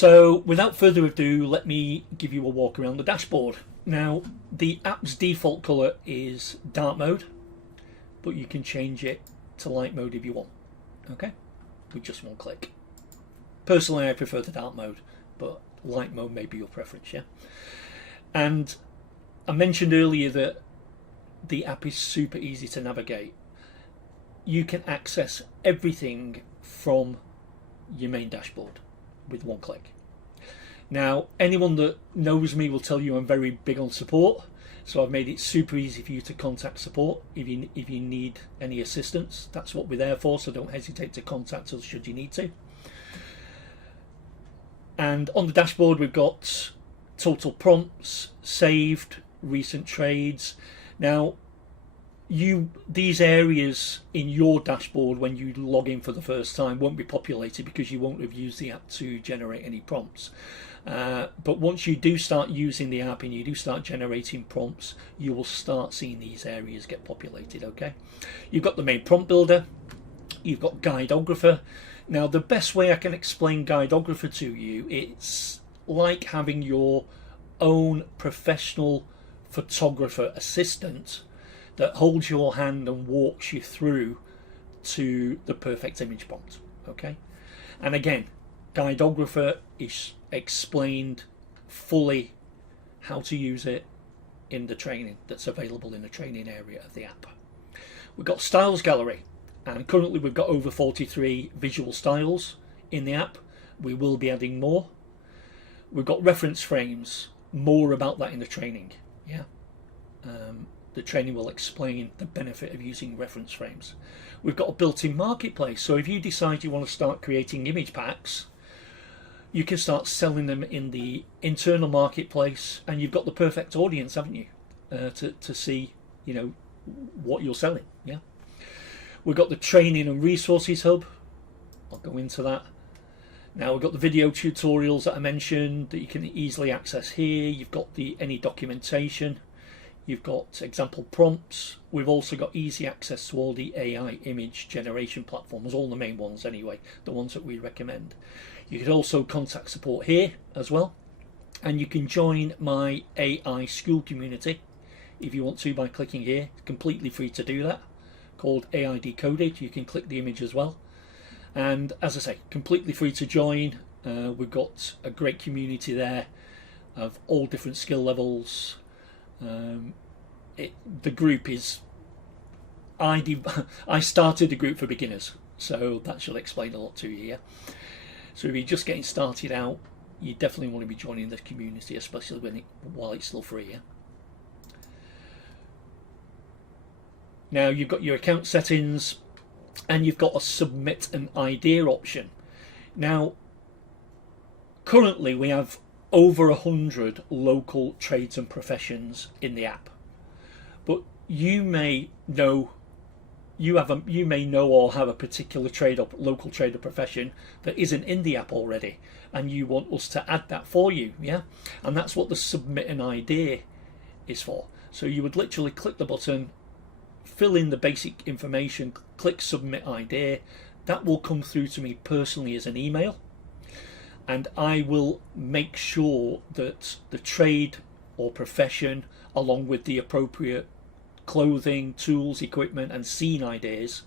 So without further ado, let me give you a walk around the dashboard. Now, the app's default colour is dark mode, but you can change it to light mode if you want, okay, with just one click. Personally, I prefer the dark mode, but light mode may be your preference, yeah? And I mentioned earlier that the app is super easy to navigate. You can access everything from your main dashboard with one click. Now, anyone that knows me will tell you I'm very big on support, so I've made it super easy for you to contact support if you need any assistance. That's what we're there for, so don't hesitate to contact us should you need to. And on the dashboard we've got total prompts, saved, recent trades. Now, these areas in your dashboard when you log in for the first time won't be populated because you won't have used the app to generate any prompts. But once you do start using the app and you do start generating prompts, you will start seeing these areas get populated, okay? You've got the main prompt builder, you've got guidographer. Now, the best way I can explain guidographer to you, it's like having your own professional photographer assistant that holds your hand and walks you through to the perfect image prompt, okay? And again, guidographer is explained fully how to use it in the training that's available in the training area of the app. We've got styles gallery, and currently we've got over 43 visual styles in the app. We will be adding more. We've got reference frames, more about that in the training, yeah? The training will explain the benefit of using reference frames. We've got a built-in marketplace, so if you decide you want to start creating image packs, you can start selling them in the internal marketplace, and you've got the perfect audience, haven't you, to see, you know, what you're selling, yeah? We've got the training and resources hub. I'll go into that. Now, we've got the video tutorials that I mentioned that you can easily access here. You've got any documentation. You've got example prompts. We've also got easy access to all the AI image generation platforms, all the main ones anyway, the ones that we recommend. You can also contact support here as well. And you can join my AI school community if you want to by clicking here. It's completely free to do that, called AI Decoded. You can click the image as well. And as I say, completely free to join. We've got a great community there of all different skill levels. The group is, I started a group for beginners, so that should explain a lot to you here. So if you're just getting started out, you definitely want to be joining the community, especially while it's still free. Yeah? Now, you've got your account settings, and you've got a submit an idea option. Now, currently we have over 100 local trades and professions in the app, but you may know or have a particular trade or local trade or profession that isn't in the app already, and you want us to add that for you, yeah? And that's what the submit an idea is for. So you would literally click the button, fill in the basic information, click submit idea. That will come through to me personally as an email, and I will make sure that the trade or profession, along with the appropriate clothing, tools, equipment and scene ideas,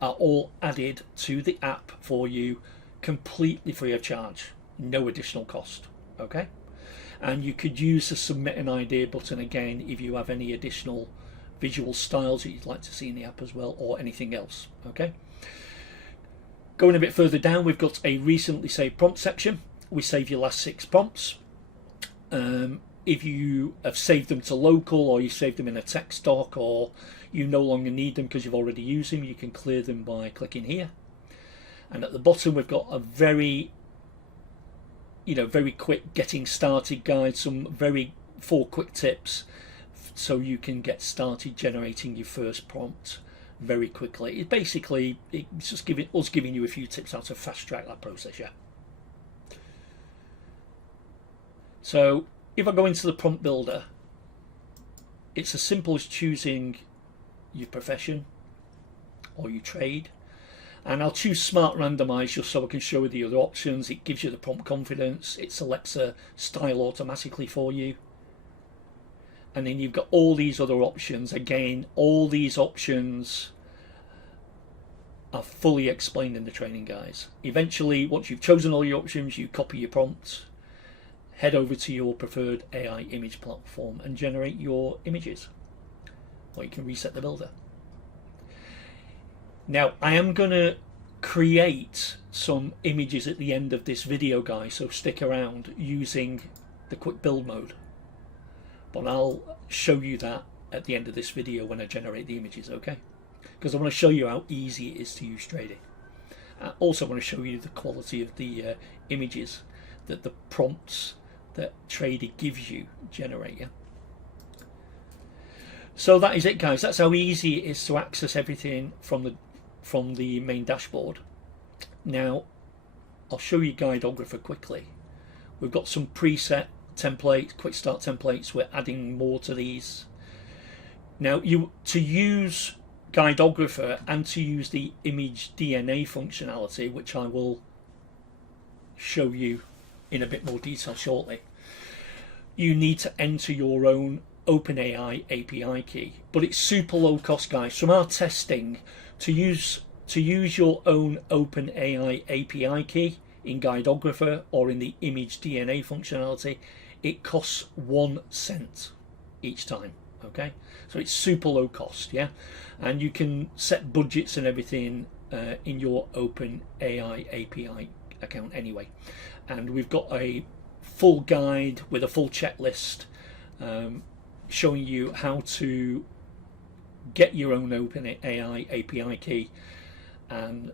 are all added to the app for you, completely free of charge, no additional cost, okay? And you could use the submit an idea button again if you have any additional visual styles that you'd like to see in the app as well, or anything else, okay? Going a bit further down, we've got a recently saved prompt section. We save your last 6 prompts. If you have saved them to local, or you saved them in a text doc, or you no longer need them because you've already used them, you can clear them by clicking here. And at the bottom we've got a very quick getting started guide, some 4 quick tips so you can get started generating your first prompt very quickly. It's just giving you a few tips how to fast track that process, yeah. So if I go into the prompt builder, it's as simple as choosing your profession or your trade, And I'll choose Smart Randomize just so I can show you the other options. It gives you the prompt confidence. It selects a style automatically for you. And then you've got all these other options. Again, all these options are fully explained in the training, guys. Eventually, once you've chosen all your options, you copy your prompts, head over to your preferred AI image platform and generate your images. Or you can reset the builder. Now, I am going to create some images at the end of this video, guys, so stick around, using the quick build mode. But I'll show you that at the end of this video when I generate the images, okay? Because I want to show you how easy it is to use Tradeyy. I also want to show you the quality of the images that the prompts that Tradeyy gives you generate. Yeah? So that is it, guys. That's how easy it is to access everything from the main dashboard. Now, I'll show you Guideographer quickly. We've got some preset templates, quick start templates. We're adding more to these. Now, to use Guideographer and to use the image DNA functionality, which I will show you in a bit more detail shortly, you need to enter your own OpenAI API key. But it's super low cost, guys. From our testing, to use your own OpenAI API key in Guideographer or in the image DNA functionality, it costs 1 cent each time. Okay, so it's super low cost, yeah, and you can set budgets and everything in your OpenAI API account anyway. And we've got a full guide with a full checklist showing you how to get your own OpenAI API key and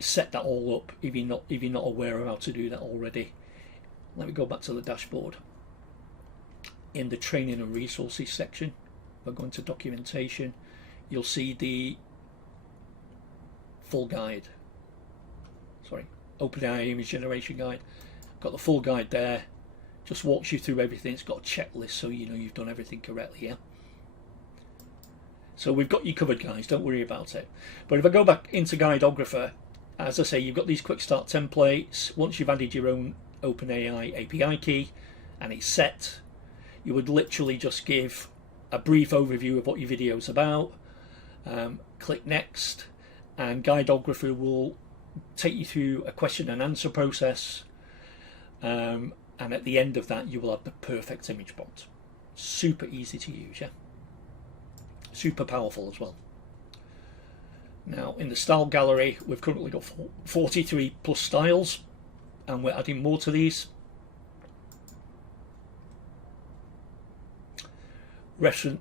set that all up if you're not aware of how to do that already. Let me go back to the dashboard. In the training and resources section, we're going to documentation. You'll see the full guide. Sorry, OpenAI image generation guide. Got the full guide there. Just walks you through everything. It's got a checklist so you know you've done everything correctly. Yeah. So we've got you covered, guys. Don't worry about it. But if I go back into Guideographer, as I say, you've got these quick start templates. Once you've added your own OpenAI API key and it's set, you would literally just give a brief overview of what your video is about, click next, and Guideographer will take you through a question and answer process, and at the end of that you will have the perfect image prompt. Super easy to use, yeah? Super powerful as well. Now, in the style gallery, we've currently got 43 plus styles, and we're adding more to these.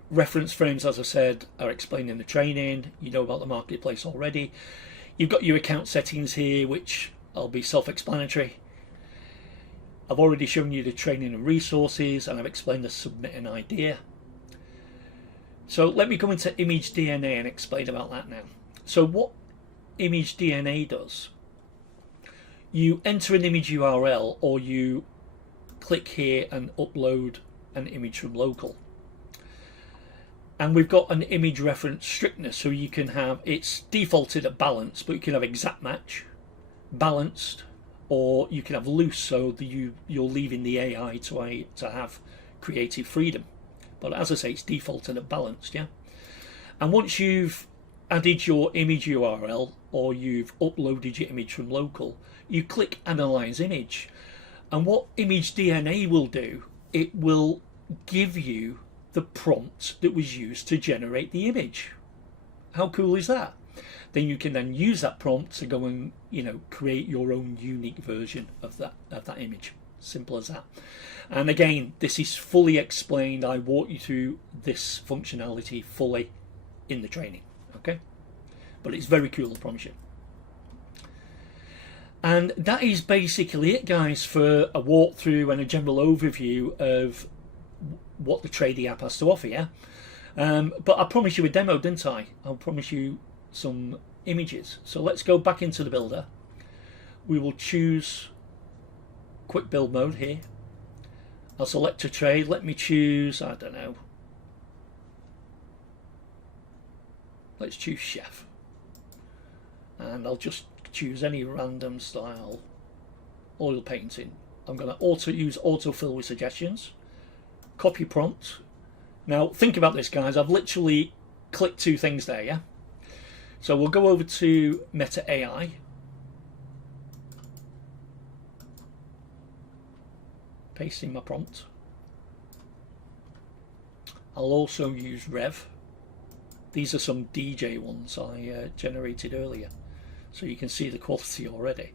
Reference frames, as I said, are explained in the training. You know about the marketplace already. You've got your account settings here, which will be self-explanatory. I've already shown you the training and resources, and I've explained the submit an idea. So let me go into image DNA and explain about that now. So what image DNA does, you enter an image URL, or you click here and upload an image from local. And we've got an image reference strictness, so you can have, it's defaulted at balance, but you can have exact match, balanced, or you can have loose, so that you're leaving the AI to have creative freedom. But as I say, it's defaulted at balanced, yeah. And once you've added your image URL or you've uploaded your image from local, you click Analyze Image. And what Image DNA will do, it will give you the prompt that was used to generate the image. How cool is that? Then you can then use that prompt to go and, you know, create your own unique version of that image. Simple as that. And again, this is fully explained. I walk you through this functionality fully in the training, okay? But it's very cool, I promise you. And that is basically it, guys, for a walkthrough and a general overview of what the Tradeyy app has to offer, yeah? But I promised you a demo, didn't I? I'll promise you some images. So let's go back into the builder. We will choose quick build mode here. I'll select a trade. Let me choose, I don't know. Let's choose chef. and I'll just choose any random style oil painting. I'm going to use autofill with suggestions, copy prompt. Now think about this, guys, I've literally clicked 2 things there, yeah? So we'll go over to Meta AI, paste in my prompt. I'll also use Rev. These are some DJ ones I generated earlier, so you can see the quality already.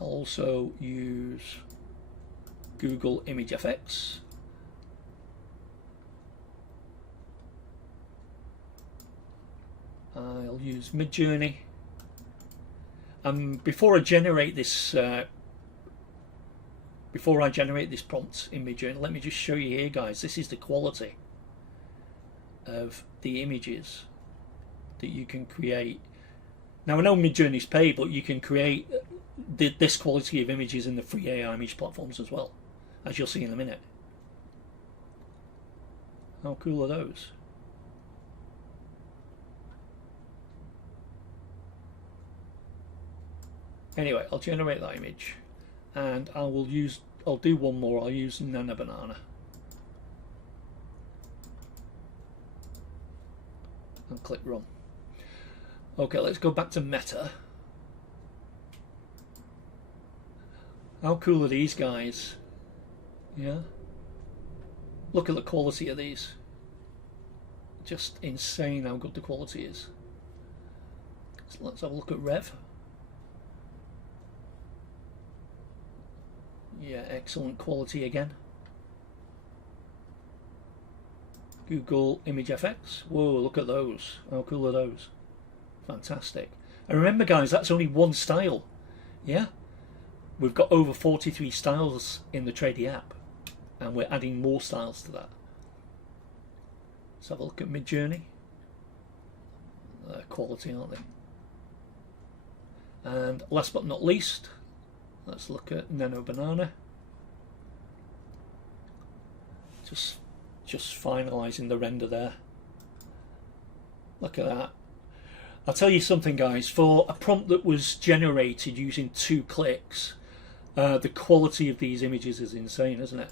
I'll also use Google Image FX. I'll use Midjourney. Before I generate this prompt in Midjourney, let me just show you here, guys. This is the quality of the images that you can create. Now I know Midjourney's paid, but you can create this quality of images in the free AI image platforms as well, as you'll see in a minute. How cool are those? Anyway, I'll generate that image, and I'll do one more. I'll use Nana Banana. And click run. Okay, let's go back to Meta. How cool are these guys? Yeah? Look at the quality of these. Just insane how good the quality is. So let's have a look at Rev. Yeah, excellent quality again. Google Image FX. Whoa, look at those. How cool are those? Fantastic. And remember, guys, that's only one style. Yeah? We've got over 43 styles in the Tradeyy app, and we're adding more styles to that. Let's have a look at Midjourney. Quality, aren't they? And last but not least, let's look at Nano Banana. Just finalising the render there. Look at that. I'll tell you something, guys, for a prompt that was generated using 2 clicks, the quality of these images is insane, isn't it?